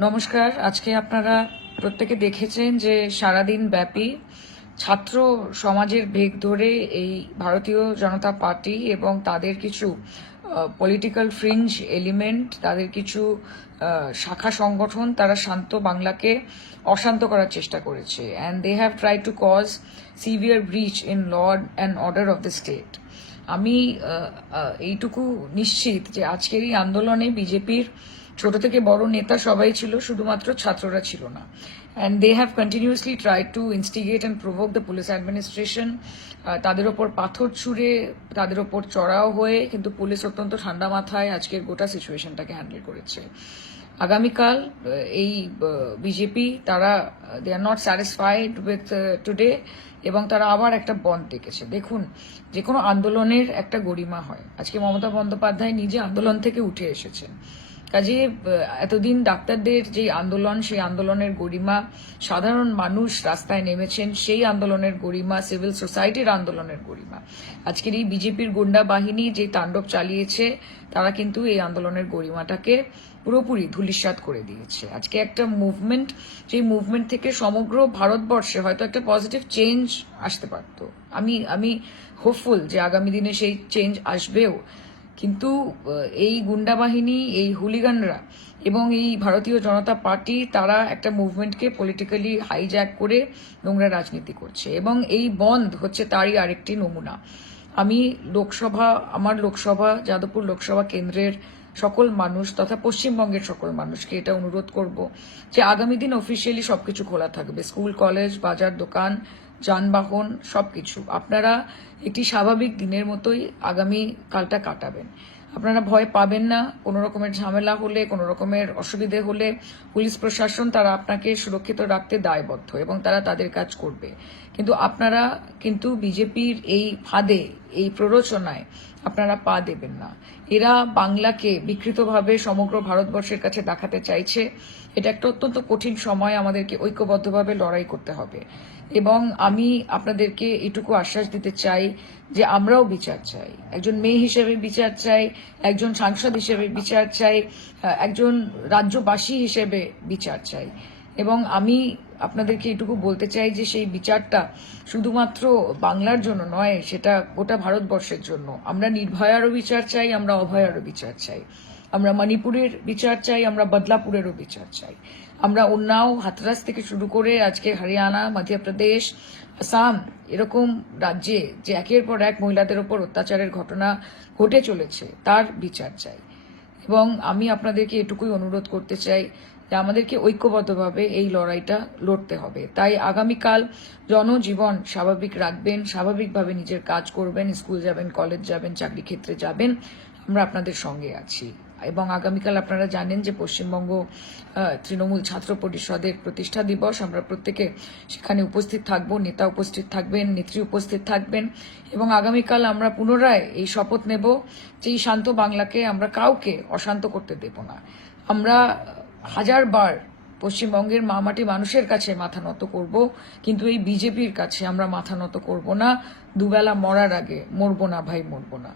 নমস্কার। আজকে আপনারা প্রত্যেকে দেখেছেন যে সারাদিন ব্যাপী ছাত্র সমাজের বেগ ধরে এই ভারতীয় জনতা পার্টি এবং তাদের কিছু পলিটিক্যাল ফ্রিঞ্জ এলিমেন্ট, তাদের কিছু শাখা সংগঠন, তারা শান্ত বাংলাকে অশান্ত করার চেষ্টা করেছে। And they have try to cause severe breach in law and order of the state. আমি এইটুকু নিশ্চিত যে আজকের এই আন্দোলনে বিজেপির ছোট থেকে বড় নেতা সবাই ছিল, শুধুমাত্র ছাত্ররা ছিল না। And they have continuously try to instigate and provoke the police administration. তাদের ওপর পাথর ছুঁড়ে, তাদের ওপর চড়াও হয়ে, কিন্তু পুলিশ অত্যন্ত ঠান্ডা মাথায় আজকের গোটা সিচুয়েশনটাকে হ্যান্ডেল করেছে। আগামীকাল এই বিজেপি তারা they are not satisfied with today, এবং তারা আবার একটা বন্ধ ডেকেছে। দেখুন, যে কোনো আন্দোলনের একটা গরিমা হয়। আজকে মমতা বন্দ্যোপাধ্যায় নিজে আন্দোলন থেকে উঠে এসেছেন। কাজে এতদিন ডাক্তারদের যে আন্দোলন, সেই আন্দোলনের গরিমা, সাধারণ মানুষ রাস্তায় নেমেছেন সেই আন্দোলনের গরিমা, সিভিল সোসাইটির আন্দোলনের গরিমা, আজকের এই বিজেপির গুন্ডা বাহিনী যে তাণ্ডব চালিয়েছে, তারা কিন্তু এই আন্দোলনের গরিমাটাকে পুরোপুরি ধূলিসাৎ করে দিয়েছে। আজকে একটা মুভমেন্ট, সেই মুভমেন্ট থেকে সমগ্র ভারতবর্ষে হয়তো একটা পজিটিভ চেঞ্জ আসতে পারত। আমি হোপফুল যে আগামী দিনে সেই চেঞ্জ আসবেও। কিন্তু এই গুন্ডা বাহিনী, এই হুলিগানরা এবং এই ভারতীয় জনতা পার্টি, তারা একটা মুভমেন্টকে পলিটিক্যালি হাইজ্যাক করে নোংরা রাজনীতি করছে, এবং এই বন্ধ হচ্ছে তারই আরেকটি নমুনা। আমি আমার লোকসভা, যাদবপুর লোকসভা কেন্দ্রের সকল মানুষ তথা পশ্চিমবঙ্গের সকল মানুষকে এটা অনুরোধ করব যে আগামী দিন অফিসিয়ালি সবকিছু খোলা থাকবে, স্কুল, কলেজ, বাজার, দোকান, যানবাহন, সবকিছু। আপনারা একটি স্বাভাবিক দিনের মতোই আগামী কালটা কাটাবেন। আপনারা ভয় পাবেন না। কোনো রকমের ঝামেলা হলে, কোনো রকমের অসুবিধে হলে পুলিশ প্রশাসন তারা আপনাকে সুরক্ষিত রাখতে দায়বদ্ধ, এবং তারা তাদের কাজ করবে। কিন্তু আপনারা কিন্তু বিজেপির এই ফাঁদে, এই প্ররোচনায় আপনারা পা দেবেন না। এরা বাংলাকে বিকৃতভাবে সমগ্র ভারতবর্ষের কাছে দেখাতে চাইছে। এটা একটা অত্যন্ত কঠিন সময়, আমাদেরকে ঐক্যবদ্ধভাবে লড়াই করতে হবে। এবং আমি আপনাদেরকে এটুকু আশ্বাস দিতে চাই যে আমরাও বিচার চাই, একজন মেয়ে হিসেবে বিচার চাই, একজন সাংসদ হিসেবে বিচার চাই, একজন রাজ্যবাসী হিসেবে বিচার চাই। এবং আমি আপনাদেরকে এটুকু বলতে চাই যে সেই বিচারটা শুধুমাত্র বাংলার জন্য নয়, সেটা গোটা ভারতবর্ষের জন্য। আমরা নির্ভয়ারও বিচার চাই, আমরা অভয়ারও বিচার চাই, আমরা মণিপুরের বিচার চাই, আমরা বদলাপুরেরও বিচার চাই। আমরা উন্নাও, হাথরাস থেকে শুরু করে আজকে হরিয়ানা, মধ্যপ্রদেশ, আসাম, এরকম রাজ্যে যে একের পর এক মহিলাদের ওপর অত্যাচারের ঘটনা ঘটে চলেছে, তার বিচার চাই। এবং আমি আপনাদেরকে এটুকুই অনুরোধ করতে চাই যে আমাদেরকে ঐক্যবদ্ধভাবে এই লড়াইটা লড়তে হবে। তাই আগামীকাল জনজীবন স্বাভাবিক রাখবেন, স্বাভাবিকভাবে নিজের কাজ করবেন, স্কুল যাবেন, কলেজ যাবেন, চাকরি ক্ষেত্রে যাবেন, আমরা আপনাদের সঙ্গে আছি। এবং আগামীকাল আপনারা জানেন যে পশ্চিমবঙ্গ তৃণমূল ছাত্র পরিষদের প্রতিষ্ঠা দিবস। আমরা প্রত্যেকে সেখানে উপস্থিত থাকব, নেতা উপস্থিত থাকবেন, নেত্রী উপস্থিত থাকবেন, এবং আগামীকাল আমরা পুনরায় এই শপথ নেব যে এই শান্ত বাংলাকে আমরা কাউকে অশান্ত করতে দেব না। আমরা হাজারবার পশ্চিমবঙ্গের মামাটি মানুষের কাছে মাথা নত করব, কিন্তু এই বিজেপির কাছে আমরা মাথা নত করব না। দুবেলা মরার আগে মরবো না ভাই, মরবো না।